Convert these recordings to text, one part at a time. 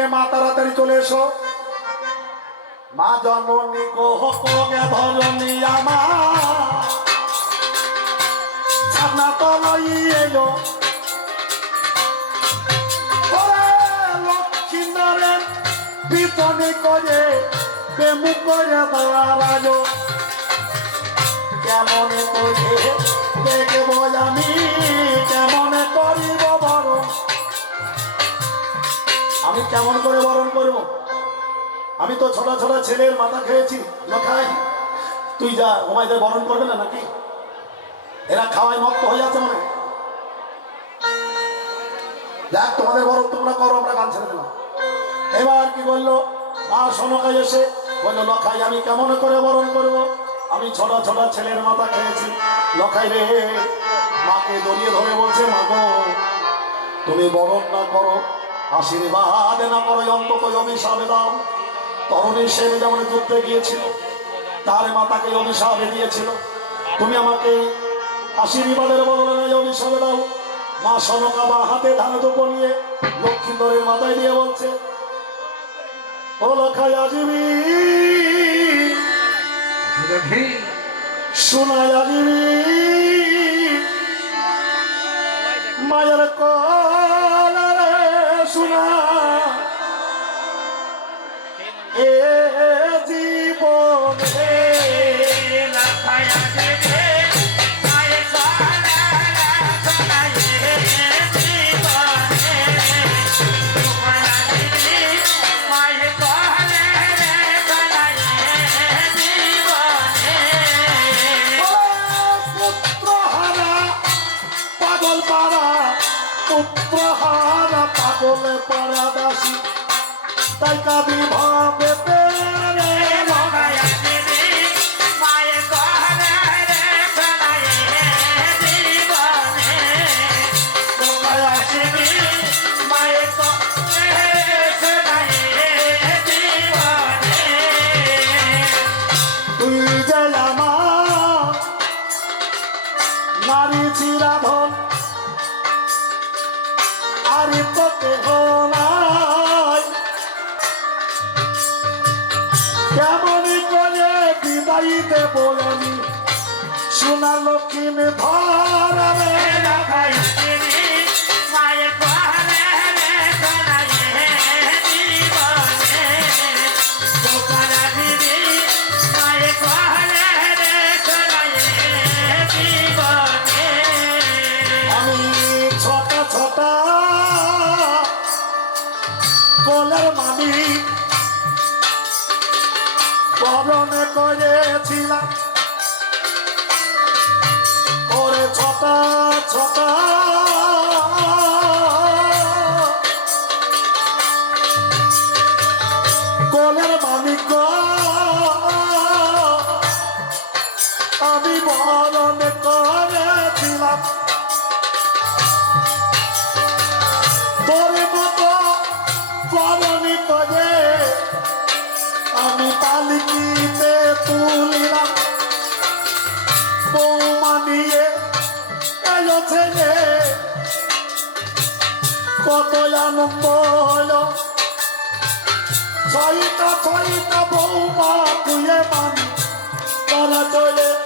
নিয়ে মা তাড়াতাড়ি চলে এসো। মা জননী গোহ কোগে ধরণী আমার। ছানা তলই এলো। ওরে লক্ষ্মীনারায়ণ বিপনে করে বেমুখ করে দাঁড়াল কেমন করে আমি, কেমন করিব বরণ? আমি কেমন করে বরণ করব? আমি তো ছোট ছোট ছেলের মাথা খেয়েছি। লখাই তুই যা ওমাইদের বরণ করবে না নাকি? এরা খাওয়ায় মক্ত হয়ে আছে মনে। দেখ, তোমাদের বরণ তোমরা করো, আমরা গান ছেড়ে দিলাম এবার কি বলল? মা সনকাই এসে বলল লখাই আমি কেমন করে বরণ করব? আমি ছোট ছোট ছেলের মাথা খেয়েছি। লখাই রে, মাকে জড়িয়ে ধরে বলছে, মা তুমি বরণ না করো আশীর্বাদ না করো অন্তত অভিশাপে দাও। তরুণী সেন যেমন যুদ্ধে গিয়েছিল, তার মাতাকে অভিশাপে দিয়েছিল। তুমি আমাকে আশীর্বাদের বদলে নাই অভিশাপে দাও। মা সনকা বা হাতে ধান দুপ নিয়ে লক্ষ্মীন্দরের মাথায় দিয়ে বলছে, ও লখাই আজিবি শোনায় আজিবি, মায়ের কলারে তাই কবি ভাবে মামি বরণ করেছিলাম। ওরে ছটা ছটা। কলের মালিক পালিকিতে তুলিলাম বৌমা নিয়ে এলো ছেলে। কত আনন্দ হল। বৌমা তুলে মানি তারা চলে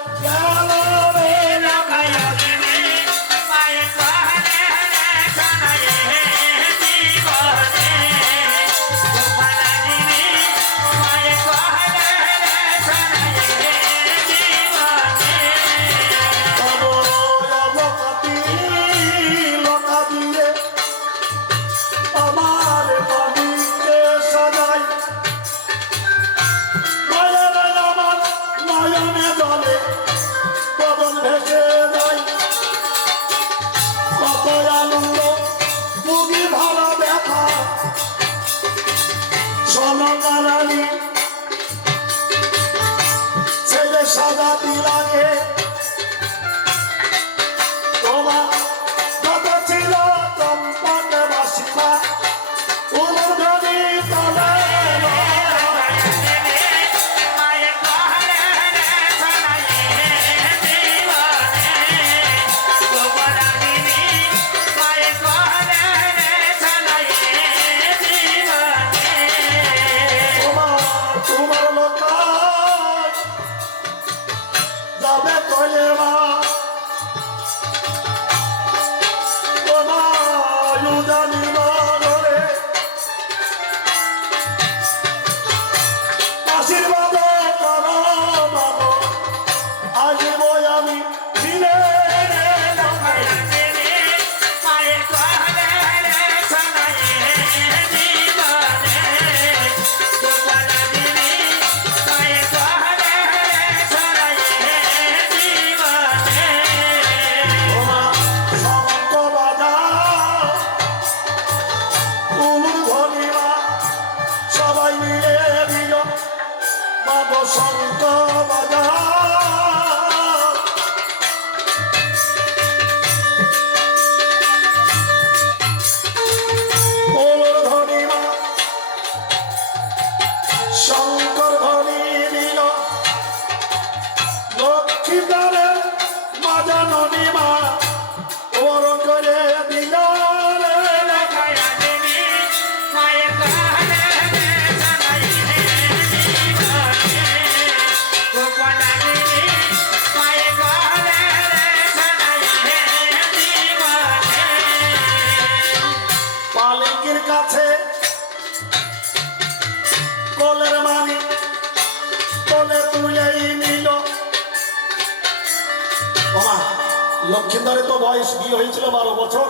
হয়েছিল বারো বছর।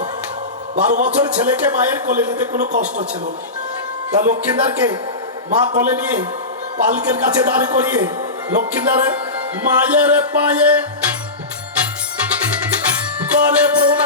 বারো বছর ছেলেকে মায়ের কোলে নিতে কোনো কষ্ট ছিল না। তা লক্ষ্মীন্দারকে মা কোলে নিয়ে পালকের কাছে দাঁড় করিয়ে লক্ষ্মীন্দারে মায়ের পায়ে করে প্রণাম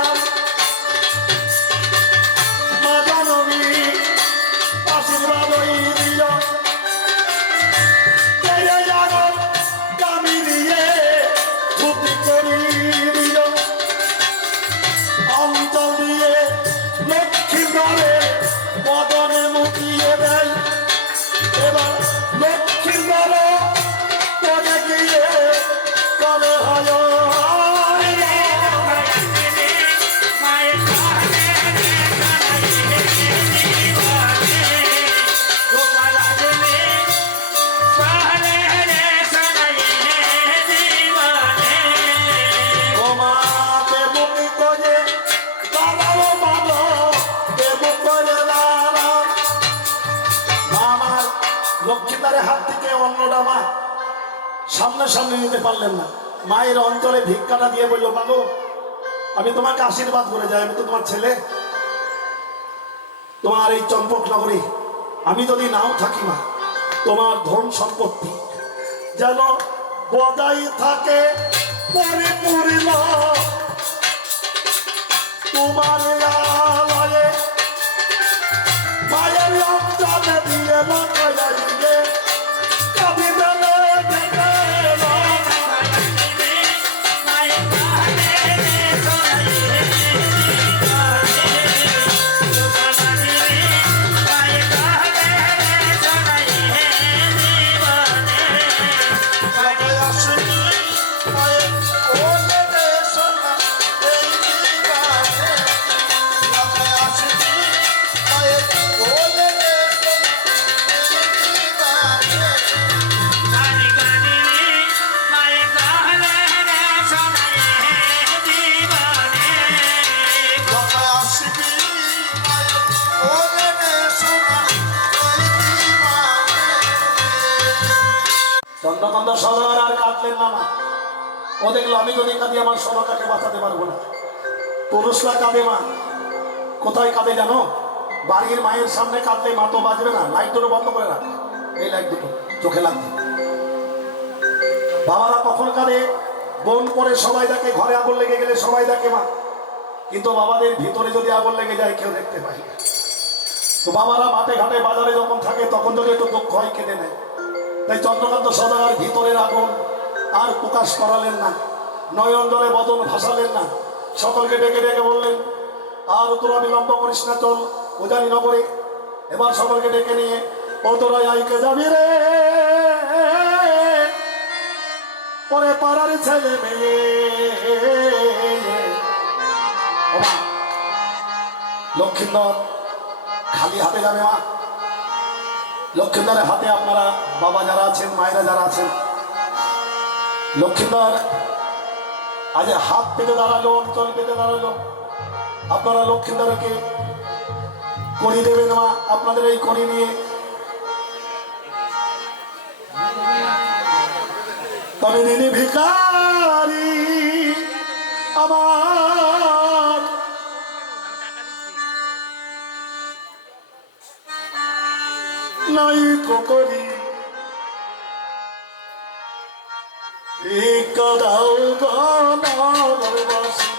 লক্ষ্মীদারের হাত থেকে অন্নটা মা সামনে সামনে নিতে পারলেন না। মায়ের অন্তরে ভিক্ষাটা দিয়ে বলল মাগো আমি তোমাকে আশীর্বাদ করে যাই, আমি তো তোমার ছেলে। তোমার এই চম্পক নগরী আমি যদি নাও থাকি মা, তোমার ধন সম্পত্তি যেন বজাই থাকে পরিপূর্ণ তোমার মায়ের দিয়ে আমার সনকাকে বাঁচাতে পারব না। পুরুষরা কাঁদে মা। কোথায় কাঁদে জানো? বাড়ির মায়ের সামনে কাঁদলে মা তো বাজবে না। লাইট দুটো বন্ধ করে রাখ। এই লাইট দুটো চোখে লাগবে বাবারা কখন কাঁদে? বোন পরে সবাই দেখে, ঘরে আগুন লেগে গেলে সবাই দেখে মা। কিন্তু বাবাদের ভিতরে যদি আগুন লেগে যায়, কেউ দেখতে পায় তো বাবারা মাঠে ঘাটে বাজারে যখন থাকে, তখন যদি একটু দুঃখ হয়, কেঁদে নেয়। তাই চন্দ্রকান্ত সদাগার ভিতরের আগুন আর প্রকাশ করালেন না। নয়ন জলে বদন ভাসালেন না। সকলকে ডেকে ডেকে বললেন, আর তোরা বিলম্ব করিস না চল উজানি নগরে। এবার সকলকে ডেকে নিয়ে, ও তোরা আইকে যাবি রে? পরে পাড়ার ছেলে মেয়ে। লক্ষ্মীন্দর খালি হাতে যাবে মা। লক্ষ্মীন্দরের হাতে আপনারা বাবা যারা আছেন, মায়েরা যারা আছেন লক্ষ্মীন্দর আজ হাত পেতে দাঁড়াল অঞ্চল পেতে দাঁড়াল। আপনারা লক্ষ্মীন্দরকে করি দেবেন মা, আপনাদের এই করি নিয়ে। তবে দিনী ভিকারি আমার। নাই করি ভিক্ষা দাও গণবাসী আমি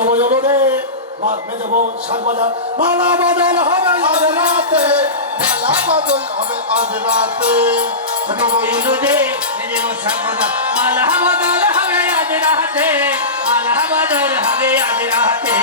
ছোট বজলো রে মা মেজে বউ শাক বাজার মালা বদল হবে আজ রাতে। মালা বদল হবে আজ রাতে। ছোট বইলু দে নিজে সর্বদা মালা বদল হবে আজ রাতে। মালা বদল হবে আজ রাতে।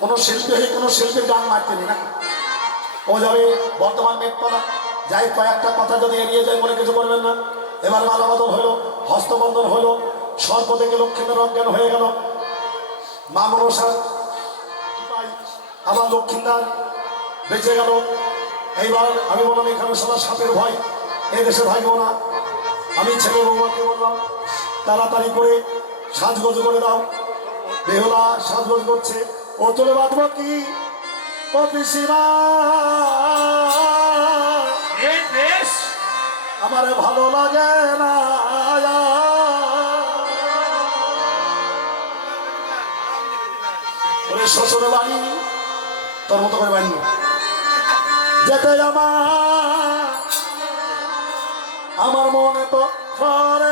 কোনো শিল্পী হয়ে কোনো শিল্পীর গান মারতে নেই নাকি? ও যাবে বর্তমান মেঘতলা। যাই কয়েকটা কথা যদি এড়িয়ে যায় মনে কিছু করবেন না। এবার মালাবদল হলো, হস্তবন্ধন হলো সর্প থেকে লক্ষ্মীদের অজ্ঞান হয়ে গেল। মা মনসা আবার লক্ষ্মীদার বেঁচে গেল। এইবার আমি বললাম এখানে সবার সাপের ভয়। এই দেশে ভাইব না আমি ছেলে বৌমাকে বললাম তাড়াতাড়ি করে সাজগোজ করে দাও। বেহলা সাজগোজ করছে। ও চলে বাঁধবো কি? ও পিসিমা আমার ভালো লাগে না। ওরে শ্বশুর বাড়ি তোর মতো করে বাড়ি। যেতে আমার আমার মনে তো করে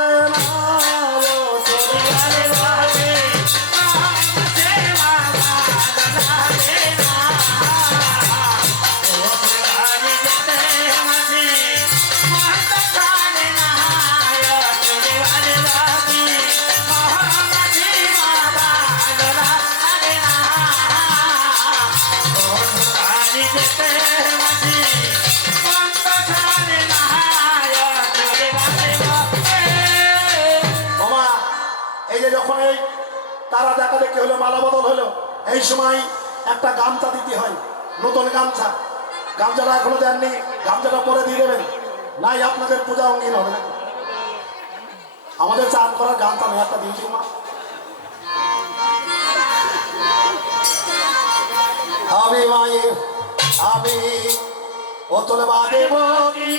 এই যে যখন এই তারা দেখা দেখি হলো, মালা হলো, এই সময় একটা গামছা দিতে হয়, নতুন গামছা। গামছাটা এখনও দেননি, গামছাটা পরে দিয়ে দেবেন। নাই, আপনাদের পূজা অঙ্গিন হবে না আমাদের চান করার গামছা নেই, একটা দিয়েছি মা। আমি মায়ের আমি ও তোলে বাদে বলি।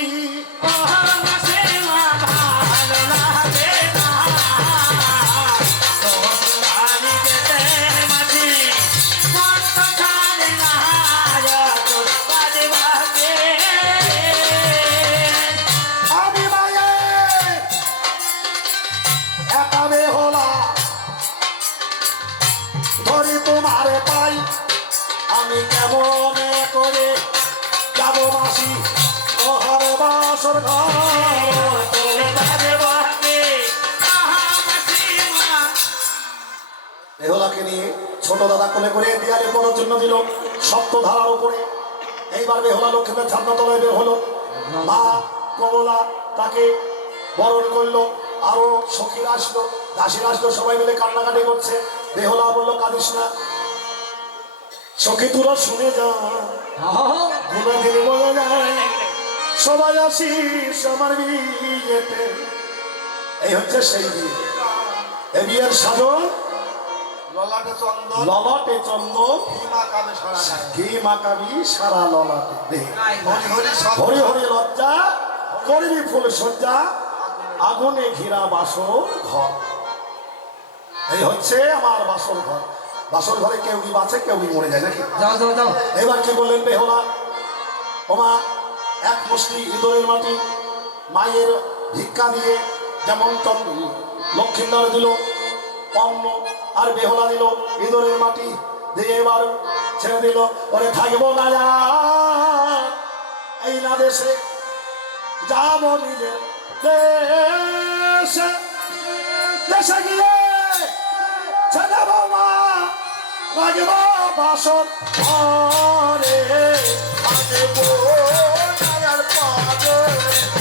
দাদা কোলে করে দেয়ালে বড় চিহ্ন দিল। সপ্ত ধারার উপরে। এইবার বেহলা লক্ষ্মীদের ছাত্র তলায় বের হলো। মা কমলা তাকে বরণ করল। আরও সখীরা আসলো, দাসীরা আসলো, সবাই মিলে কান্নাকাটি করছে। বেহলা বলল, কাঁদিস না। সখী তোরা শুনে যা। সবাই আসিস আমার বিয়েতে। এই হচ্ছে সেই বিয়ে এই বিয়ের সাধন ললাটে চন্দন ঘি মাকাবি সারা ললাটে। দে হরি হরি সব হরি হরি লজ্জা করিবি ফুল সজ্জা আগুনে ঘিরা বাসর ঘর। এই হচ্ছে আমার বাসর ঘর। বাসর ঘরে কেউ কি বাঁচে কেউ কি মরে যায় নাকি? যাও যাও যাও। এবার কি বললেন বেহলা? ওমা এক মুষ্টি ইঁদুরের মাটি মায়ের ভিক্ষা দিয়ে যেমন লক্ষ্মীন্দর দিল অন্ন আর বেহলা দিল ইঁদুরের মাটি দিয়ে এবার ছেড়ে দিল। ওরে থাকব না আর, এই না দেশে যাব নিজের দেশে দেশে গিয়ে ছেড়ে মা। লাগবো বাসন ঘরে। থাকব নায়ার পারে যাব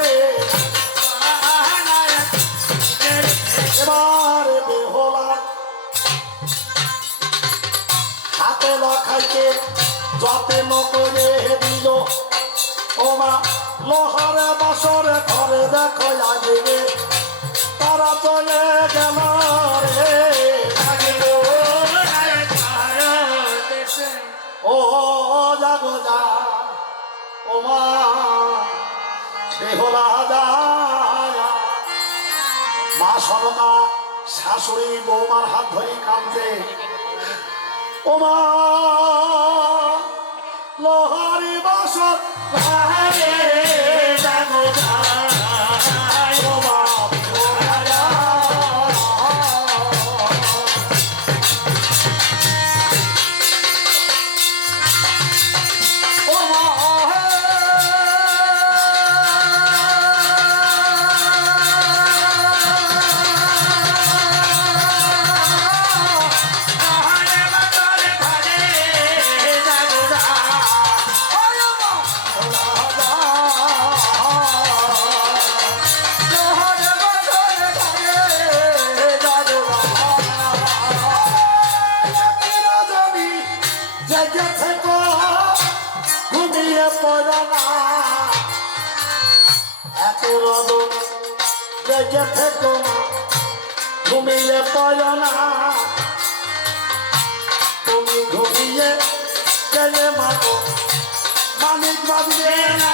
এবার বেহলা। হাতে লখাইতে যাতে নকরে দিল। ওমা লোহারে বাসরে ঘরে দেখো আগে। তারা চলে গেল রে। শাশুড়ি বৌমার হাত ধরে কাঁদছে। ওমা লোহারি বাসর থেকো না ঘুমিয়ে পড়ো না। তুমি ঘুমিয়ে গেলে মাগো। মানিক ভাববে না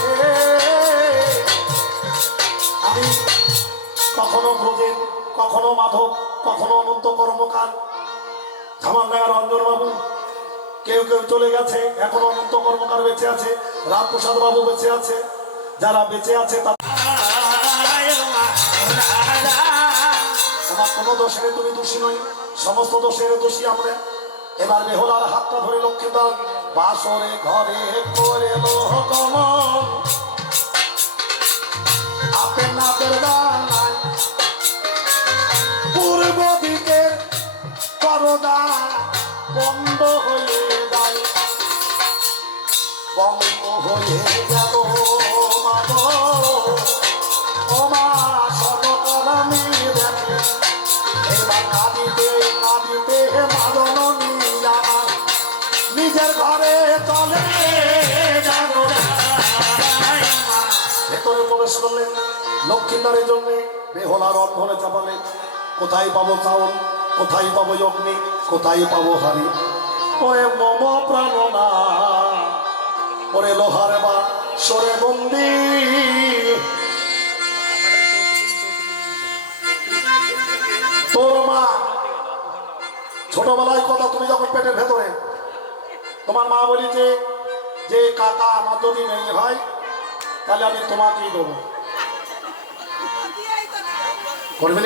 কখনো মাধব, কখনো অনন্ত কর্মকার। ধামান্ডাগার রঞ্জন বাবু কেউ কেউ চলে গেছে, এখনও অনন্ত কর্মকার বেঁচে আছে, রামপ্রসাদ বাবু বেঁচে আছে, যারা বেঁচে আছে তা তোমার কোনো দোষের তুমি দোষী নই, সমস্ত দোষের দোষী আমরা। এবার বেহলার হাতটা ধরে লক্ষ্মীদার বাসরে ঘরে করে কমল আপে নাপের দানায় পূর্ব দিকে করদা বন্ধ হয়ে যায়। বন্ধ হয়ে যাব ওমা সরকারি দেখে এবার কাঁদিতে কাঁদিতে মাদন নীলা নিজের ঘরে চলে ভেতরে প্রবেশ করলেন লক্ষ্মীদারের জন্যে বেহলা রন্ধনে চাপালেন। কোথায় পাবো চাউল? কোথায় পাবো অগ্নি কোথায় পাবো হারি ওরে মম প্রাণনা ওরে লোহার বা সরে বন্দি। তোর মা, ছোটবেলায় কথা তুমি যখন পেটের ভেতরে, তোমার মা বলি যে যে কাকা আমার যদি নেই হয় তাহলে আমি তোমাকেই দেবো। করবে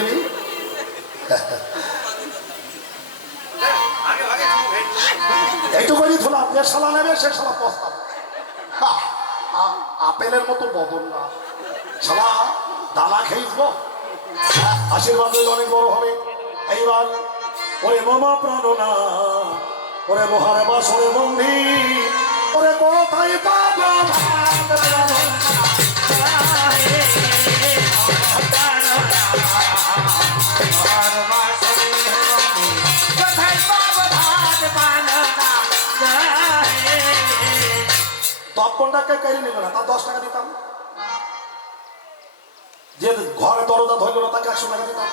নিবি শালা আপেলের মতো বদল না। শালা দানা খেয়েছিল আশীর্বাদ অনেক বড় হবে। এইবার, ওরে মামা প্রাণনা, ওরে লোহারে বাস ওরে বন্ধি ওরে কোথায় পাবো তপনটাকে কেড়ে নিল না? তার দশ টাকা দিতাম। যে ঘরে দরজা ধরল না, তাকে একশো টাকা দিতাম।